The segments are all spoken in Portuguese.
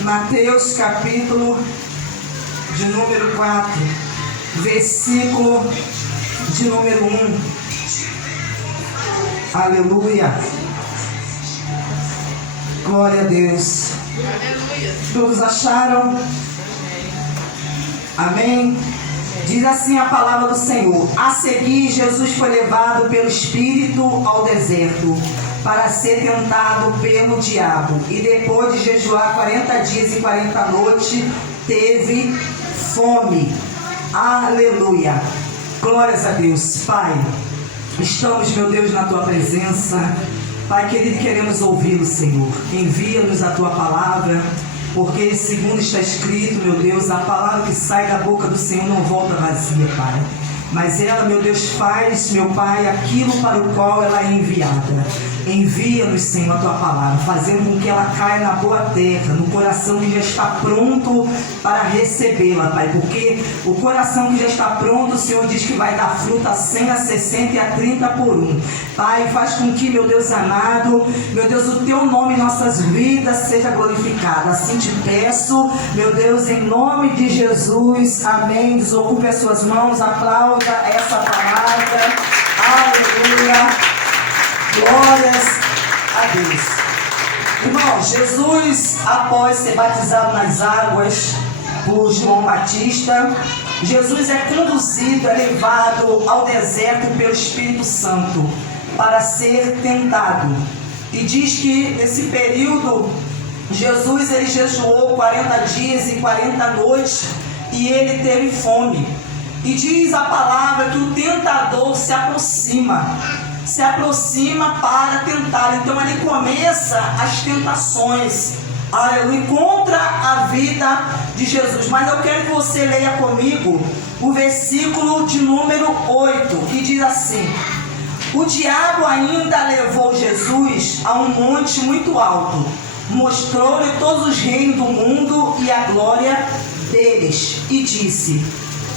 Mateus capítulo de número 4, versículo de número 1. Aleluia. Glória a Deus. Aleluia. Todos acharam? Amém? Diz assim a palavra do Senhor: a seguir, Jesus foi levado pelo Espírito ao deserto para ser tentado pelo diabo, e depois de jejuar 40 dias e 40 noites, teve fome. Aleluia. Glórias a Deus. Pai, estamos, meu Deus, na Tua presença. Pai querido, queremos ouvi-lo, Senhor. Envia-nos a Tua palavra, porque segundo está escrito, meu Deus, a palavra que sai da boca do Senhor não volta vazia, Pai. Mas ela, meu Deus, faz, meu Pai, aquilo para o qual ela é enviada. Envia-nos, Senhor, a Tua palavra, fazendo com que ela caia na boa terra, no coração que já está pronto para recebê-la, Pai. Porque o coração que já está pronto, o Senhor diz que vai dar fruta a 100, a 60 e a 30 por 1. Pai, faz com que, meu Deus amado, meu Deus, o Teu nome em nossas vidas seja glorificado. Assim te peço, meu Deus, em nome de Jesus. Amém. Desocupe as suas mãos, aplauda essa palavra. Aleluia. Glórias a Deus. Irmão, Jesus, após ser batizado nas águas por João Batista, Jesus é conduzido, é levado ao deserto pelo Espírito Santo para ser tentado. E diz que nesse período Jesus ele jejuou 40 dias e 40 noites e ele teve fome. E diz a palavra que o tentador se aproxima para tentar. Então ele começa as tentações, aleluia, contra a vida de Jesus. Mas eu quero que você leia comigo o versículo de número 8, que diz assim: o diabo ainda levou Jesus a um monte muito alto, mostrou-lhe todos os reinos do mundo e a glória deles, e disse: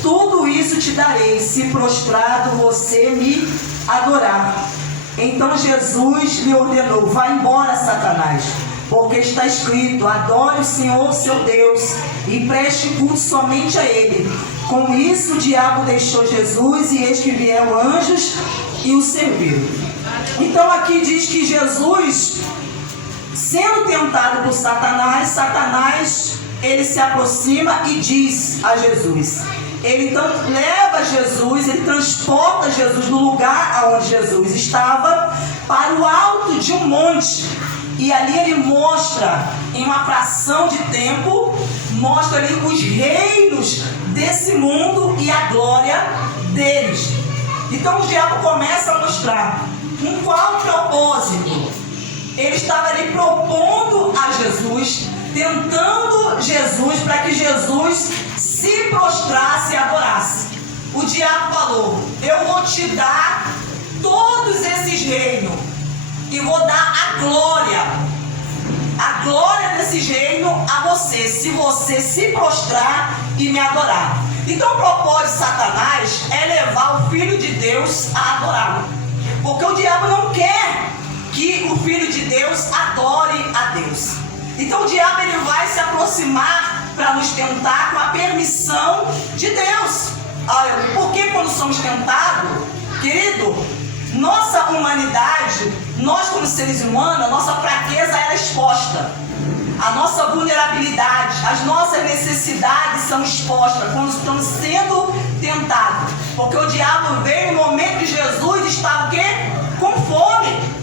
tudo isso te darei, se prostrado você me adorar. Então Jesus lhe ordenou: vai embora, Satanás, porque está escrito: adore o Senhor seu Deus e preste culto somente a Ele. Com isso o diabo deixou Jesus, e eis que vieram anjos e o serviram. Então aqui diz que Jesus, sendo tentado por Satanás, ele se aproxima e diz a Jesus. Ele então leva Jesus, ele transporta Jesus do lugar onde Jesus estava para o alto de um monte. E ali ele mostra, em uma fração de tempo, mostra ali os reinos desse mundo e a glória deles. Então o diabo começa a mostrar com qual propósito. Ele estava ali propondo a Jesus, tentando Jesus para que Jesus se prostrasse e adorasse. O diabo falou: eu vou te dar todos esses reinos e vou dar a glória desses reinos a você, se você se prostrar e me adorar. Então o propósito de Satanás é levar o Filho de Deus a adorá-lo, porque o diabo não quer que o Filho de Deus adore a Deus. Então o diabo ele vai se aproximar para nos tentar com a permissão de Deus. Porque quando somos tentados, querido, nossa humanidade, nós como seres humanos, a nossa fraqueza é exposta. A nossa vulnerabilidade, as nossas necessidades são expostas quando estamos sendo tentados. Porque o diabo veio no momento que Jesus estava o quê? Com fome.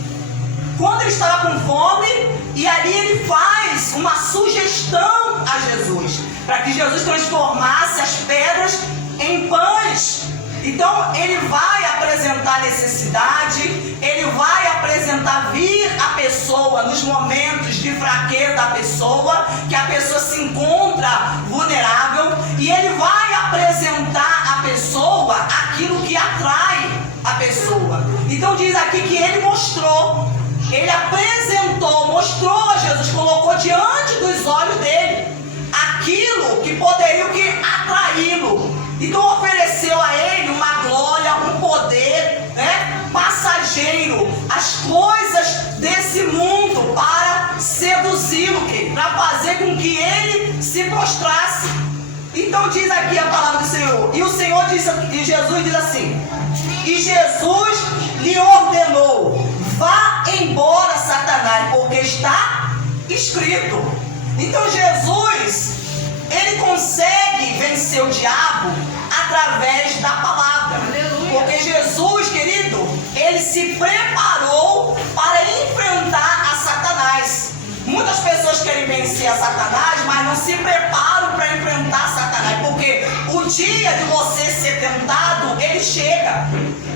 Quando ele estava com fome, e ali ele faz uma sugestão a Jesus, para que Jesus transformasse as pedras em pães. Então ele vai apresentar necessidade, ele vai apresentar vir a pessoa nos momentos de fraqueza da pessoa, que a pessoa se encontra vulnerável, e ele vai apresentar a pessoa aquilo que atrai a pessoa. Então diz aqui que ele mostrou, ele apresentou, mostrou a Jesus, colocou diante dos olhos dele aquilo que poderia atraí-lo. Então ofereceu a ele uma glória, um poder, passageiro, as coisas desse mundo para seduzi-lo, para fazer com que ele se prostrasse. Então diz aqui a palavra do Senhor. E Jesus diz assim: e Jesus lhe ordenou: vá embora, Satanás, porque está escrito. Então Jesus, ele consegue vencer o diabo através da palavra. Porque Jesus, querido, ele se preparou para enfrentar a Satanás. Muitas pessoas querem vencer a Satanás, mas não se preparam para enfrentar Satanás. Porque o dia de você ser tentado, ele chega.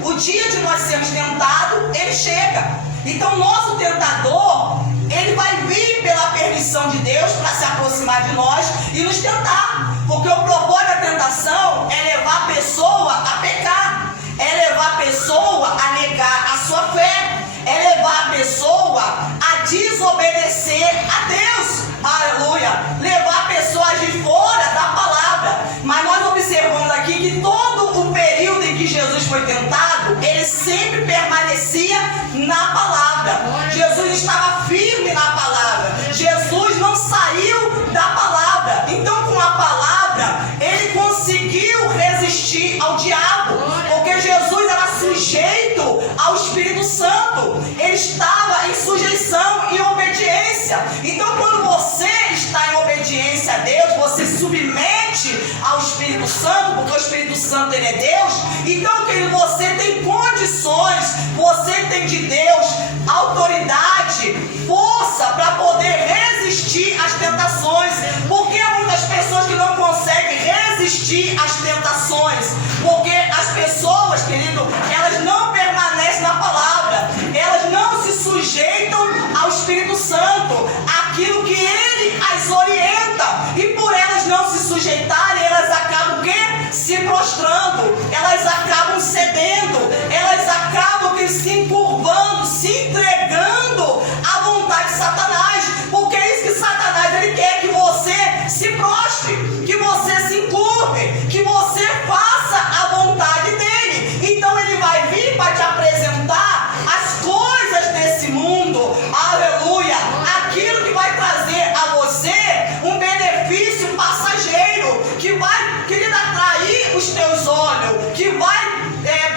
O dia de nós sermos tentados, ele chega. Então nosso tentador, ele vai vir pela permissão de Deus para se aproximar de nós e nos tentar. Porque o propósito da tentação é levar a pessoa a pecar, é levar a pessoa a negar a sua fé, é levar a pessoa a desobedecer a Deus. Aleluia! Levar a pessoa a agir fora da palavra. Mas nós observamos aqui que todo o período em que Jesus foi tentado, ele sempre permanecia na palavra. Jesus estava firme na palavra. Jesus não saiu da palavra. Então, com a palavra, ele conseguiu resistir ao diabo. Porque Jesus era sujeito ao Espírito Santo. Ele estava em sujeição e obediência. Então, quando você está em obediência a Deus, você submete ao Espírito Santo, porque o Espírito Santo, ele é Deus. Então, querido, você tem condições, você tem de Deus autoridade, força para poder resistir às tentações. Porque há muitas pessoas que não conseguem resistir às tentações, porque as pessoas, querido, elas não permanecem na palavra, elas não se sujeitam ao Espírito Santo, aquilo que ele as orienta, e por elas não se sujeitarem, elas acabam o quê? Se prostrando, elas acabam cedendo, elas acabam se encurvando, se entregando à vontade de Satanás. Porque é isso que Satanás, ele quer, que você se prostre, que você se encurve, que você faça a vontade dele. Então ele vai vir para te apresentar as coisas desse mundo, aleluia, aquilo que vai trazer a você um benefício passageiro, que vai, querido, atrair os teus olhos, que vai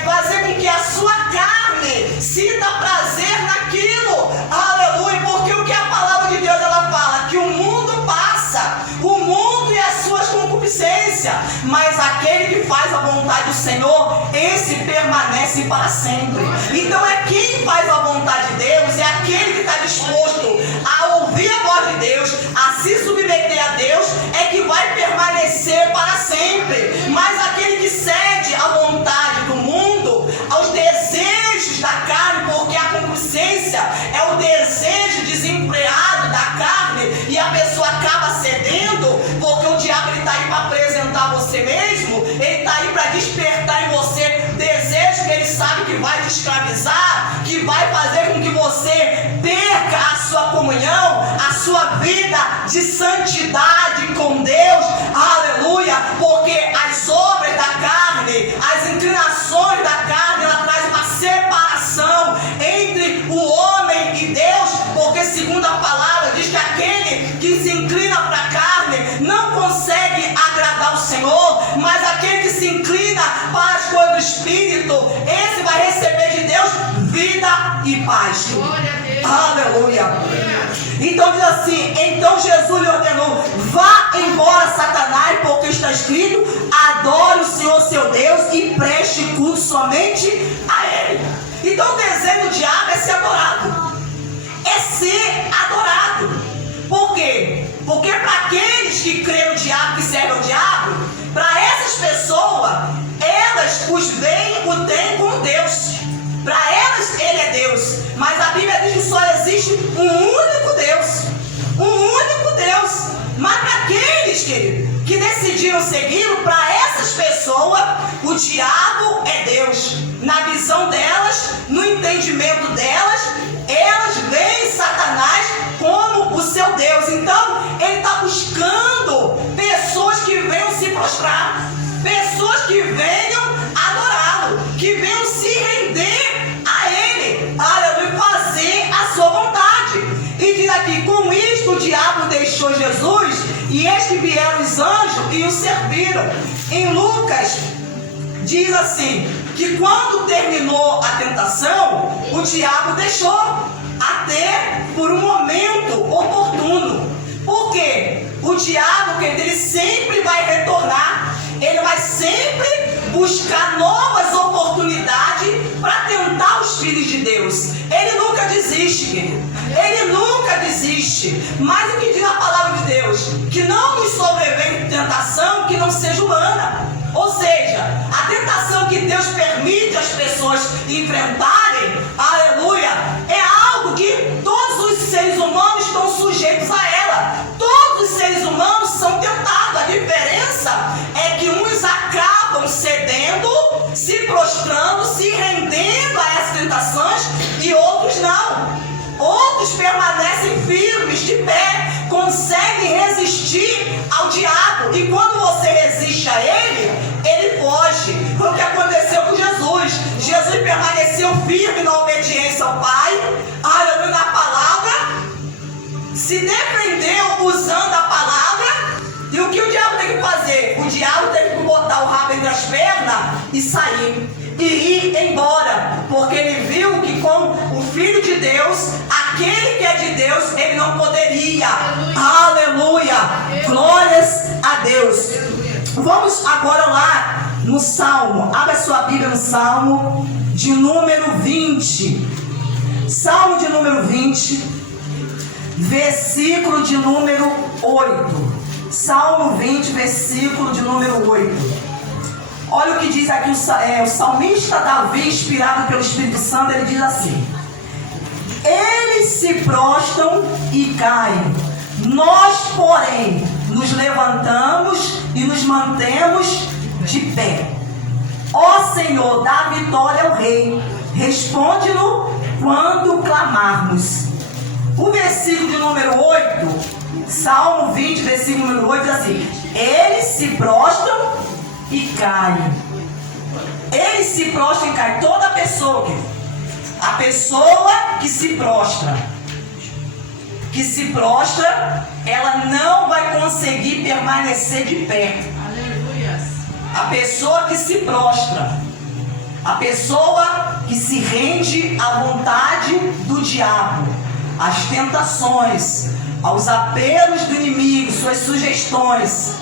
fazer com que a sua carne sinta prazer naquilo, aleluia. Porque o que a palavra de Deus, ela fala, que o mundo passa, o mundo e as suas concupiscências, mas aquele que faz a vontade do Senhor, esse permanece para sempre. Então é quem faz a vontade de Deus, é aquele que está disposto a ouvir a voz de Deus, a se submeter a Deus, é que vai permanecer para sempre. Mas aquele que cede à vontade do mundo, aos desejos da carne, porque a concupiscência é o desejo desenfreado da carne, e a pessoa acaba cedendo, porque o diabo está aí para apresentar você mesmo, ele está aí para despertar em você desejos que ele sabe que vai te escravizar, que vai fazer com que você perca a sua comunhão, a sua vida de santidade com Deus, aleluia. Porque as obras da carne, as inclinações da carne, ela traz uma separação entre o homem e Deus, porque segundo a palavra diz que aquele que se inclina para a carne não consegue agradar o Senhor, mas aquele que se inclina para as coisas do Espírito, esse vai receber de Deus vida e paz. Aleluia. Então diz assim: então Jesus lhe ordenou: vá embora, Satanás, porque está escrito: adore o Senhor seu Deus e preste culto somente a Ele. Então o desejo do diabo é ser adorado, é ser adorado. Por quê? Porque para aqueles que creem no diabo, que servem ao diabo, para essas pessoas, elas os veem, o têm como Deus. Para elas ele é Deus, mas a Bíblia diz que só existe um único Deus, um único Deus. Mas para aqueles, querido, que decidiram segui-lo, para essas pessoas o diabo é Deus. Na visão delas, no entendimento delas, elas veem Satanás como o seu Deus. Então ele está buscando pessoas que venham se prostrar, pessoas que venham adorá-lo, que venham se render a ele, aleluia, fazer a sua vontade. E diz aqui: com isto o diabo deixou Jesus E eis que vieram os anjos e o serviram. Em Lucas, diz assim, que quando terminou a tentação, o diabo deixou, até por um momento oportuno. Por quê? O diabo, ele sempre vai retornar, ele vai sempre buscar novas oportunidades para tentar os filhos de Deus. Ele nunca desiste, querido. Ele nunca desiste. Mas o que diz a palavra de Deus? Que não nos sobrevém tentação que não seja humana. Ou seja, a tentação que Deus permite as pessoas enfrentarem, aleluia, é algo que todos os seres humanos estão sujeitos a ela. Todos os seres humanos são tentados. A diferença é que uns acabam cedendo, se prostrando, se rendendo a essas tentações e outros não. Outros permanecem firmes, de pé, conseguem resistir ao diabo. E quando você resiste a ele, ele foge. Foi o que aconteceu com Jesus. Jesus permaneceu firme na obediência ao Pai, aleluia, na palavra, se defendeu usando a palavra. E o que o diabo tem que fazer? O diabo teve que botar o rabo entre as pernas e sair. E ir embora, porque ele viu que com o Filho de Deus, aquele que é de Deus, ele não poderia. Aleluia! Glórias a Deus. Vamos agora lá no Salmo. Abra sua Bíblia no Salmo de número 20. Salmo de número 20, versículo de número 8. Salmo 20, versículo de número 8. Olha o que diz aqui o salmista Davi, inspirado pelo Espírito Santo. Ele diz assim: eles se prostram e caem, nós, porém, nos levantamos e nos mantemos de pé. Ó Senhor, dá vitória ao Rei, responde-nos quando clamarmos. O versículo de número 8, Salmo 20, versículo número 8, diz assim: eles se prostram e caem. Ele se prostra e cai. Toda pessoa, a pessoa que se prostra, ela não vai conseguir permanecer de pé. Aleluia. A pessoa que se prostra, a pessoa que se rende à vontade do diabo, às tentações, aos apelos do inimigo, suas sugestões,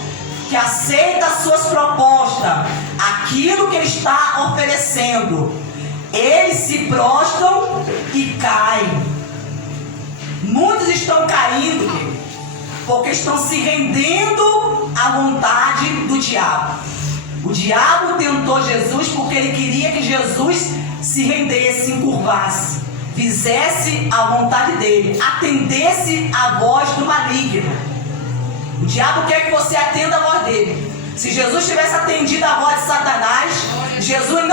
que aceita suas propostas, aquilo que ele está oferecendo, eles se prostram e caem. Muitos estão caindo porque estão se rendendo à vontade do diabo. O diabo tentou Jesus porque ele queria que Jesus se rendesse, se encurvasse, fizesse a vontade dele, atendesse a voz do maligno. O diabo quer que você atenda a voz dele. Se Jesus tivesse atendido a voz de Satanás, Jesus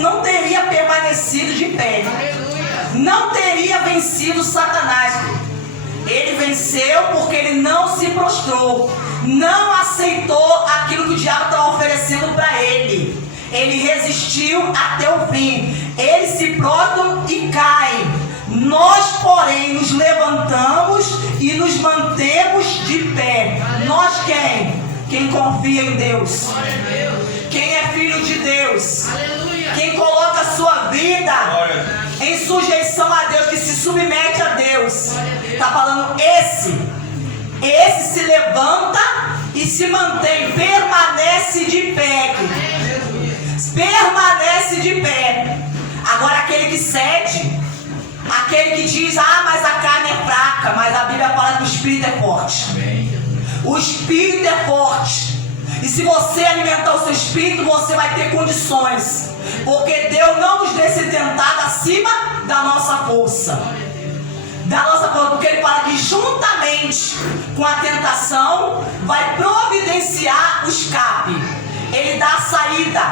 não teria permanecido de pé. Não teria vencido Satanás. Ele venceu porque ele não se prostrou. Não aceitou aquilo que o diabo está oferecendo para ele. Ele resistiu até o fim. Eles se prostram e caem. Nós, porém, nos levantamos e nos mantemos de pé. Nós quem? Quem confia em Deus. Quem é filho de Deus. Quem coloca a sua vida em sujeição a Deus, que se submete a Deus. Está falando esse se levanta e se mantém, permanece de pé. Permanece de pé. Agora aquele que cede, aquele que diz, mas a carne é fraca, mas a Bíblia fala que o Espírito é forte. O Espírito é forte. E se você alimentar o seu Espírito, você vai ter condições. Porque Deus não nos deixa ser tentado acima da nossa força. Porque Ele fala que juntamente com a tentação, vai providenciar o escape. Ele dá a saída.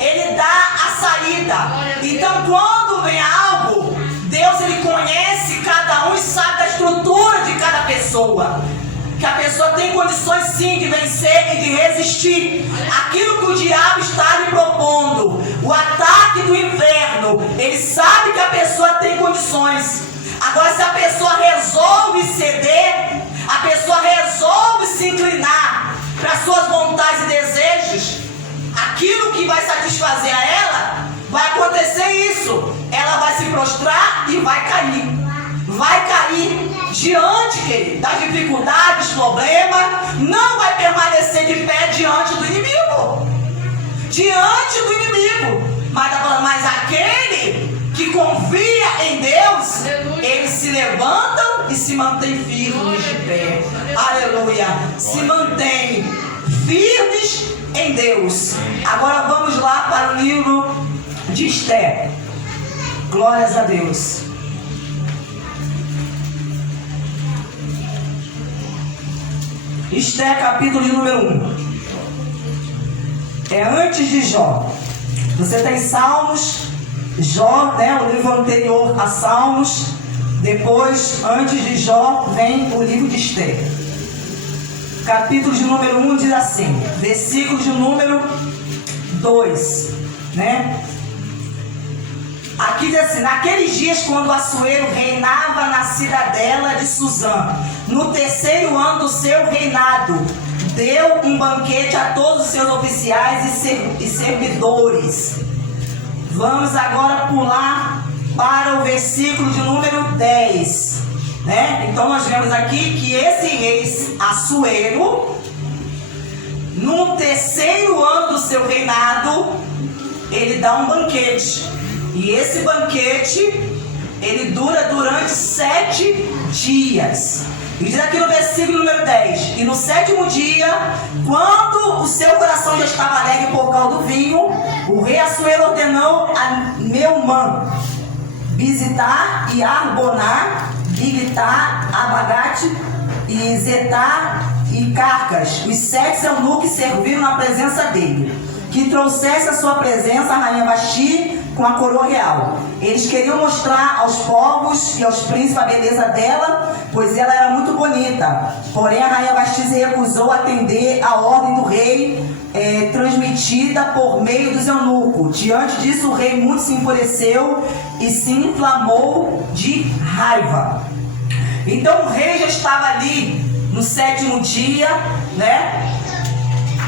Ele dá a saída. Então quando vem algo, Deus ele conhece cada um e sabe da estrutura de cada pessoa. Que a pessoa tem condições sim de vencer e de resistir aquilo que o diabo está lhe propondo. O ataque do inferno. Ele sabe que a pessoa tem condições. Agora se a pessoa resolve ceder, a pessoa resolve se inclinar, diante, querido, das dificuldades, problemas, não vai permanecer de pé diante do inimigo. Diante do inimigo. Mas está falando, mas aquele que confia em Deus, eles se levantam e se mantêm firmes de pé. Aleluia. Se mantêm firmes em Deus. Agora vamos lá para o livro de Esther. Glórias a Deus. Esther, capítulo de número 1. É antes de Jó. Você tem Salmos, Jó, né, o livro anterior a Salmos. Depois, antes de Jó, vem o livro de Esther. Capítulo de número 1 diz assim, versículo de número 2, né? Aqui diz assim, naqueles dias quando Assuero reinava na cidadela de Suzã, no 3º ano do seu reinado, deu um banquete a todos os seus oficiais e servidores. Vamos agora pular para o versículo de número 10, né? Então nós vemos aqui que esse rei Assuero, no 3º ano do seu reinado, ele dá um banquete. E esse banquete, ele dura durante 7 dias. E diz aqui no versículo número 10, e no 7º dia, quando o seu coração já estava alegre por causa do vinho, o rei Assuero ordenou a Meumã, Bizitar e Arboná, Bigtar, Abagate e Zetar e Carcas, os 7 eunucos que serviram na presença dele, que trouxesse à sua presença a rainha Vasti com a coroa real. Eles queriam mostrar aos povos e aos príncipes a beleza dela, pois ela era muito bonita. Porém, a rainha Vasti se recusou a atender a ordem do rei, transmitida por meio dos eunucos. Diante disso, o rei muito se enfureceu e se inflamou de raiva. Então, o rei já estava ali no 7º dia, né?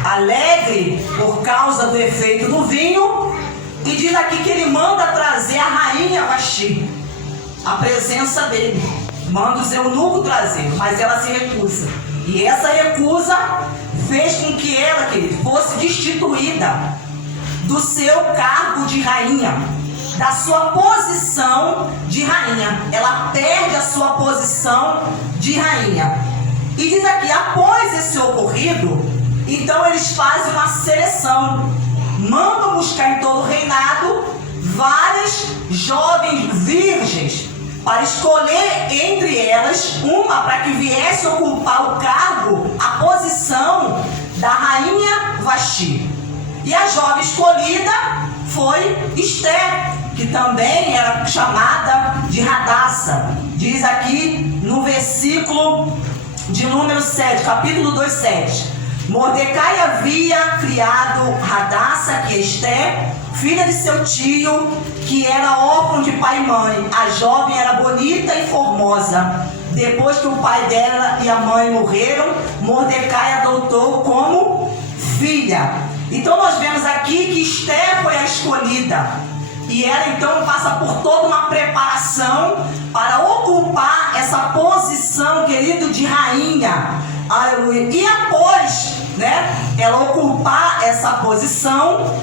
Alegre por causa do efeito do vinho. E diz aqui que ele manda trazer a rainha Vasti, a presença dele. Manda os eunucos trazer, mas ela se recusa. E essa recusa fez com que ela, querido, fosse destituída do seu cargo de rainha, da sua posição de rainha. Ela perde a sua posição de rainha. E diz aqui, após esse ocorrido, então eles fazem uma seleção. Mandam buscar em todo o reinado várias jovens virgens para escolher entre elas uma para que viesse ocupar o cargo, a posição da rainha Vasti. E a jovem escolhida foi Esther, que também era chamada de Radassa. Diz aqui no versículo de número 7, capítulo 2, 7. Mordecai havia criado Radassa, que é Esther, filha de seu tio, que era órfão de pai e mãe. A jovem era bonita e formosa. Depois que o pai dela e a mãe morreram, Mordecai adotou como filha. Então nós vemos aqui que Esther foi a escolhida. E ela então passa por toda uma preparação para ocupar essa posição, querido, de rainha. Aleluia. E após, né, ela ocupar essa posição,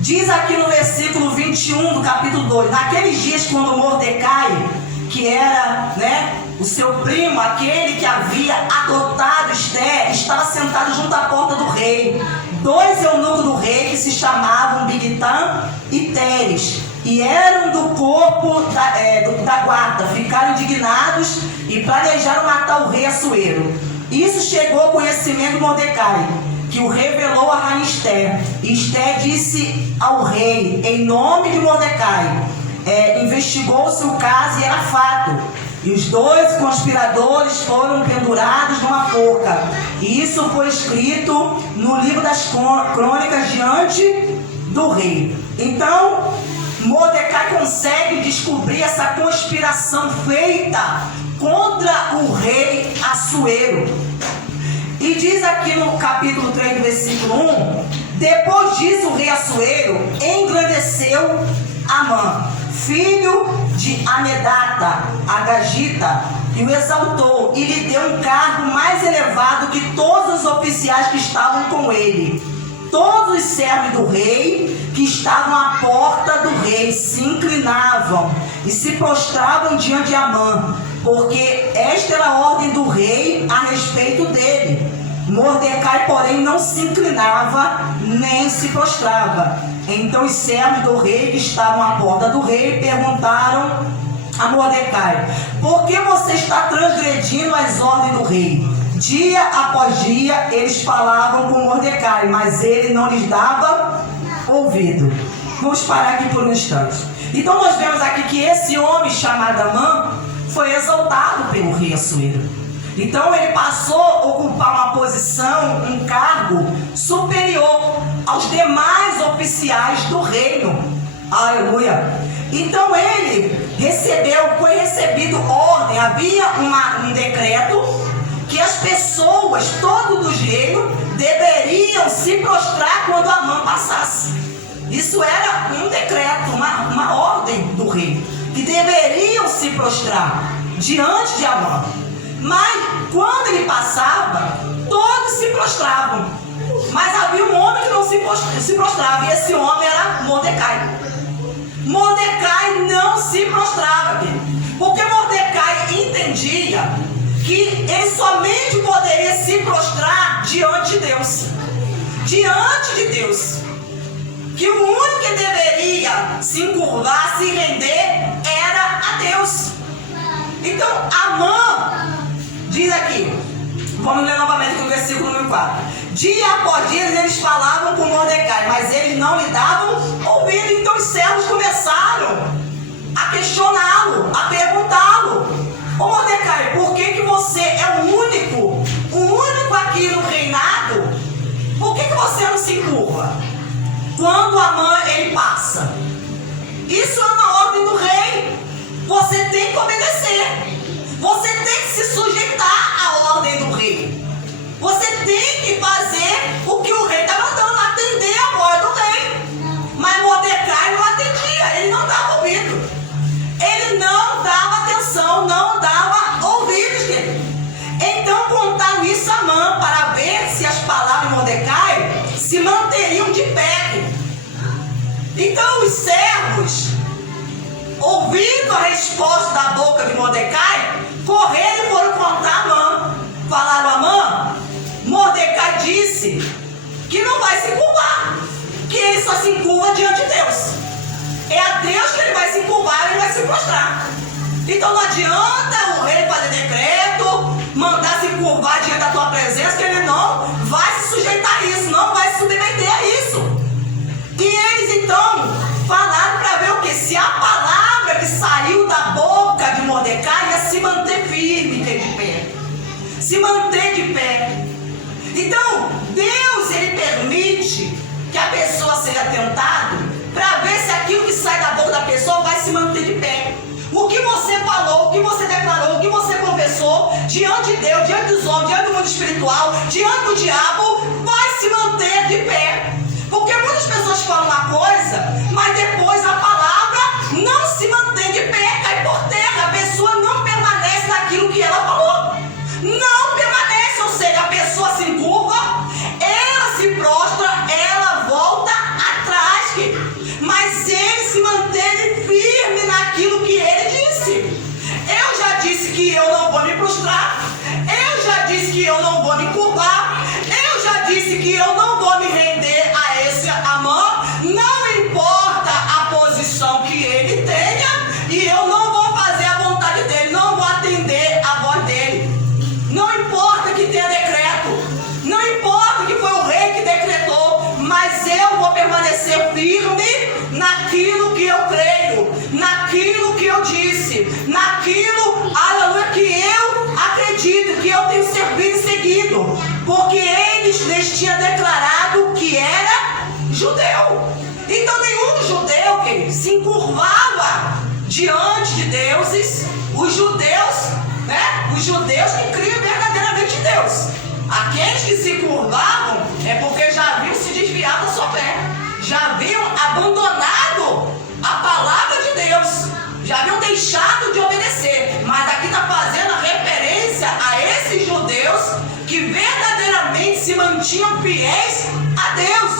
diz aqui no versículo 21 do capítulo 2, naqueles dias quando Mordecai, que era, né, o seu primo, aquele que havia adotado Esther, estava sentado junto à porta do rei. 2 eunucos do rei que se chamavam Bigtan e Teres, e eram do corpo da guarda, ficaram indignados e planejaram matar o rei Assuero. Isso chegou ao conhecimento de Mordecai, que o revelou a rainha Esther. E Esther disse ao rei, em nome de Mordecai, investigou-se o caso e era fato. E os 2 conspiradores foram pendurados numa forca. E isso foi escrito no livro das crônicas diante do rei. Então, Mordecai consegue descobrir essa conspiração feita contra o rei Assuero. E diz aqui no capítulo 3, versículo 1, depois disso o rei Assuero engrandeceu Amã, filho de Amedata, Agagita, e o exaltou e lhe deu um cargo mais elevado que todos os oficiais que estavam com ele. Todos os servos do rei que estavam à porta do rei se inclinavam e se prostravam diante de Amã, porque esta era a ordem do rei a respeito dele. Mordecai, porém, não se inclinava nem se prostrava. Então os servos do rei que estavam à porta do rei perguntaram a Mordecai: por que você está transgredindo as ordens do rei? Dia após dia eles falavam com Mordecai, mas ele não lhes dava ouvido. Vamos parar aqui por um instante. Então nós vemos aqui que esse homem chamado Amã foi exaltado pelo rei Assuero. Então ele passou a ocupar uma posição, um cargo superior aos demais oficiais do reino. Aleluia! Então ele foi recebido ordem, havia um decreto que as pessoas, todos dos reinos, deveriam se prostrar quando Amã passasse. Isso era um decreto, uma ordem do rei, que deveriam se prostrar diante de Amã. Mas quando ele passava, todos se prostravam. Mas havia um homem que não se prostrava, e esse homem era Mordecai. Mordecai não se prostrava, porque Mordecai entendia que ele somente poderia se prostrar diante de Deus. Diante de Deus. Que o único que deveria se encurvar, se render, era a Deus. Então, Amã diz aqui, vamos ler novamente aqui o versículo número 4. Dia após dia eles falavam com Mordecai, mas eles não lhe davam ouvido. Então os servos começaram a questioná-lo, a perguntá-lo: ô Mordecai, por que você é o único aqui no reinado? Por que você não se curva quando Amã ele passa? Isso é uma ordem do rei. Você tem que obedecer. Você tem que se sujeitar à ordem do rei. Você tem que fazer o que o rei está mandando, atender a voz do rei. Mas Mordecai não atendia, ele não dava ouvido. Ele não dava atenção, não dava ouvidos dele. Então contaram isso a Amã para ver se as palavras de Mordecai se manteriam de pé. Então os servos, ouvindo a resposta da boca de Mordecai, correram e foram contar a Amã. Falaram: Amã, Mordecai disse que não vai se curvar, que ele só se curva diante de Deus. É a Deus que ele vai se curvar, ele vai se prostrar. Então não adianta o rei fazer decreto, mandar se curvar diante da tua presença, que ele não vai se sujeitar a isso, não vai se submeter a isso. E eles então falaram para ver o que? Se a palavra que saiu da boca de Mordecai ia se manter firme, de pé. Se manter de pé. Então, Deus, ele permite que a pessoa seja tentada para ver se aquilo que sai da boca da pessoa vai se manter de pé. O que você falou, o que você declarou, o que você confessou diante de Deus, diante dos homens, diante do mundo espiritual, diante do diabo, vai se manter de pé. Porque muitas pessoas falam uma coisa, mas depois a palavra não se mantém de pé, cai por terra. A pessoa não permanece naquilo que ela falou. Não permanece, ou seja, a pessoa se encurva, ela se prostra, ela volta atrás. Mas ele se manteve firme naquilo que ele disse. Eu já disse que eu não vou me prostrar. Eu já disse que eu não vou me curvar. Eu já disse que eu não vou me render a esse Amã. Não importa a posição que ele tenha, e eu não vou fazer a vontade dele, não vou atender a voz dele. Não importa que tenha decreto, não importa que foi o rei que decretou, mas eu vou permanecer firme naquilo que eu creio, naquilo que eu disse, naquilo, aleluia, que eu acredito, que eu tenho servido e seguido, porque eles tinham declarado que era judeu. Então nenhum judeu, querido, se encurvava diante de deuses. Os judeus, né? Os judeus que criam verdadeiramente em Deus. Aqueles que se curvavam é porque já haviam se desviado da sua fé, já haviam abandonado a palavra de Deus, já haviam deixado de obedecer. Mas aqui está fazendo a verdadeiramente se mantinham fiéis a Deus.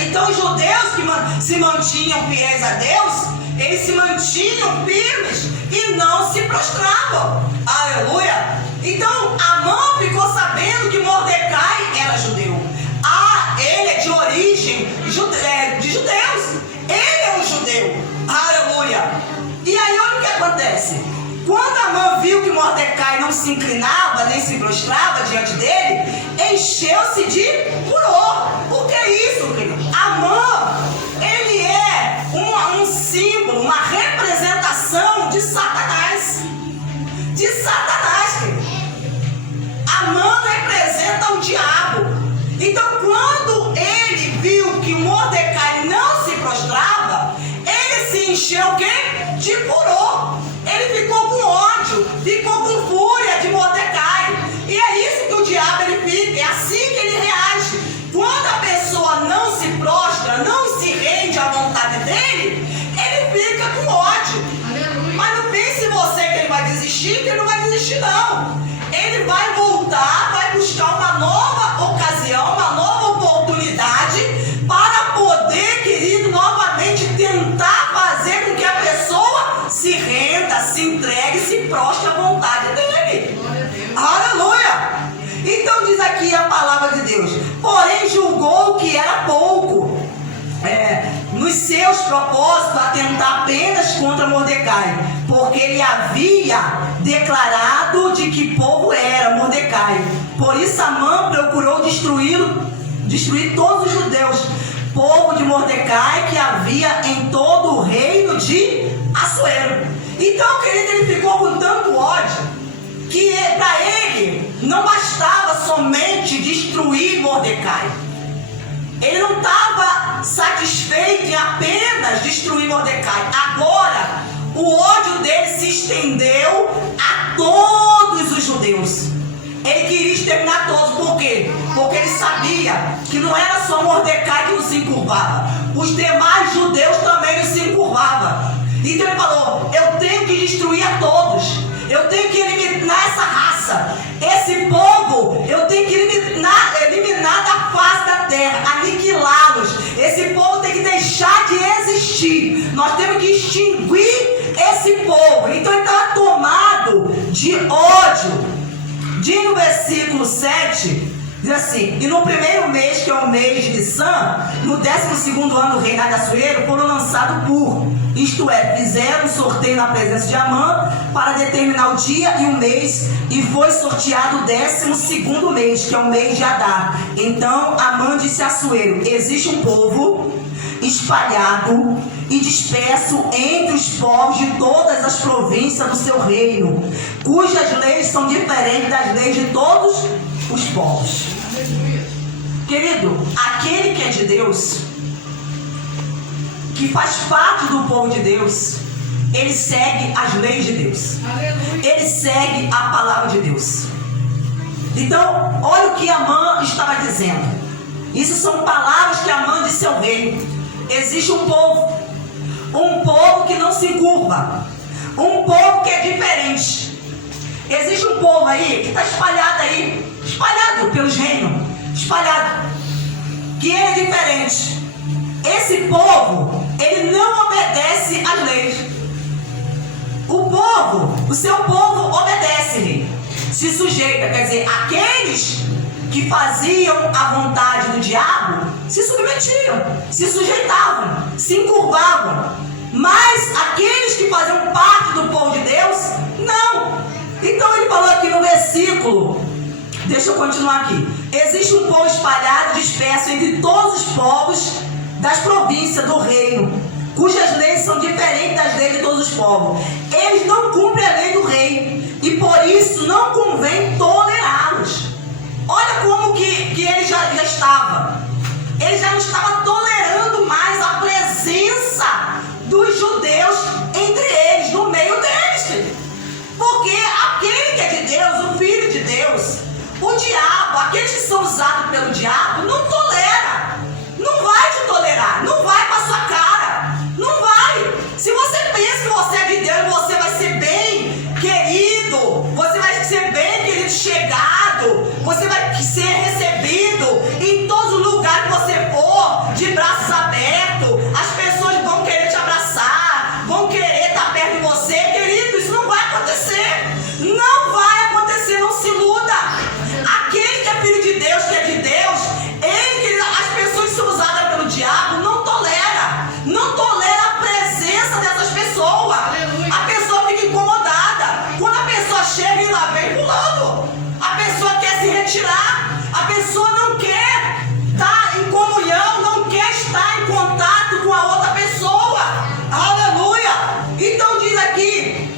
Então os judeus que se mantinham fiéis a Deus, eles se mantinham firmes e não se prostravam. Aleluia! Então Amã ficou sabendo que Mordecai era judeu. Ele é de origem de judeus. Ele é um judeu. Aleluia! E aí olha o que acontece. Quando Amã viu que Mordecai não se inclinava nem se prostrava diante dele, encheu-se de furor. O que é isso, querido? Amã, ele é um símbolo, uma representação de Satanás. De Satanás, querido. Amã representa o diabo. Então, quando ele viu que Mordecai não se prostrava, ele se encheu o quê? De furor. Ele ficou com ódio, ficou com fúria de Mordecai. E é isso que o diabo ele fica, é assim que ele reage. Quando a pessoa não se prostra, não se rende à vontade dele, ele fica com ódio. Mas não pense você que ele vai desistir, que ele não vai desistir não. Ele vai voltar, vai buscar uma nova ocasião, uma nova oportunidade para poder, querido, novamente tentar fazer com que a pessoa se renda, se entregue, se prostre à vontade dele. Aleluia! Então diz aqui a palavra de Deus: porém julgou que era pouco nos seus propósitos atentar apenas contra Mordecai, porque ele havia declarado de que povo era Mordecai. Por isso Amã procurou destruir todos os judeus, povo de Mordecai que havia em todo o reino de Assuero. Então, querido, ele ficou com tanto ódio que para ele não bastava somente destruir Mordecai. Ele não estava satisfeito em apenas destruir Mordecai. Agora, o ódio dele se estendeu a todos os judeus. Ele queria exterminar todos. Por quê? Porque ele sabia que não era só Mordecai que não se encurvava. Os demais judeus também não se encurvavam. Então ele falou: eu tenho que destruir a todos. Eu tenho que eliminar essa raça. Esse povo, eu tenho que eliminar da face da terra, aniquilá-los. Esse povo tem que deixar de existir. Nós temos que extinguir esse povo. Então ele estava tomado de ódio. Diz no versículo 7, diz assim: e no primeiro mês, que é o mês de Nissan, no 12º ano do reinado de Assuero, foram lançados isto é, fizeram um sorteio na presença de Amã para determinar o dia e o mês, e foi sorteado o 12º mês, que é o mês de Adar. Então Amã disse a Assuero: existe um povo espalhado e disperso entre os povos de todas as províncias do seu reino, cujas leis são diferentes das leis de todos os povos. Querido, aquele que é de Deus, que faz parte do povo de Deus, ele segue as leis de Deus. Ele segue a palavra de Deus. Então, olha o que Amã estava dizendo. Isso são palavras que Amã disse ao rei. Existe um povo que não se encurva, um povo que é diferente. Existe um povo aí que está espalhado pelos reinos, espalhado, que ele é diferente. Esse povo, ele não obedece às leis. O seu povo obedece, rei. Se sujeita, quer dizer, aqueles que faziam a vontade do diabo se submetiam, se sujeitavam, se encurvavam. Mas aqueles que faziam parte do povo de Deus, não. Então ele falou aqui no versículo, deixa eu continuar aqui: existe um povo espalhado, disperso entre todos os povos das províncias do reino, cujas leis são diferentes das leis de todos os povos. Eles não cumprem a lei do rei, e por isso não convém tolerá-los. Olha como que ele já estava. Ele já não estava tolerando mais a presença dos judeus entre eles, no meio deles. Porque aquele que é de Deus, o Filho de Deus, o diabo, aqueles que são usados pelo diabo, não tolera. Não vai te tolerar, não vai com a sua cara, não vai. Se você pensa que você é de Deus, você vai ser bem querido, você vai ser bem querido, chegado, você vai ser recebido em todo lugar que você for, de braços abertos. As pessoas vão querer te abraçar, vão querer estar perto de você. Querido, isso não vai acontecer. Não vai acontecer, não se iluda. Aquele que é filho de Deus, que é de Deus, as pessoas que são usadas pelo diabo não tolera a presença dessas pessoas. A pessoa fica incomodada. Quando a pessoa chega e lá vem pulando, a pessoa quer se retirar, a pessoa não quer estar em comunhão, não quer estar em contato com a outra pessoa. Aleluia! Então diz aqui: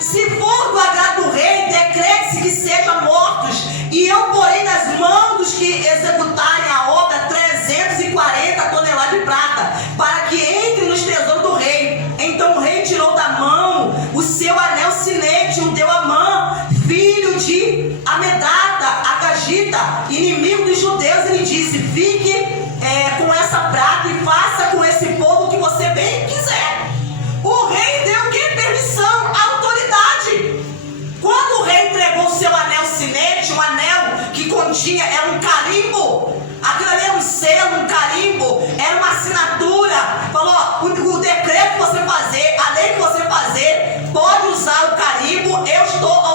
se for do agrado do rei, decrete-se que sejam mortos, e eu porei nas mãos dos que executarem a obra 340 toneladas de prata, para que entre nos tesouros do rei. Então o rei tirou da mão o seu anel sinete, o deu a Amã, filho de Amedata, Agagita, inimigo dos judeus. Ele disse: fique com essa prata e faça com esse povo o que você bem quiser. O rei deu o que? Permissão, autoridade. Quando o rei entregou o seu anel sinete, um anel que continha, era um carimbo, aquilo ali era um selo, um carimbo, era uma assinatura. Falou: o decreto que você fazer, a lei que você fazer, pode usar o carimbo, eu estou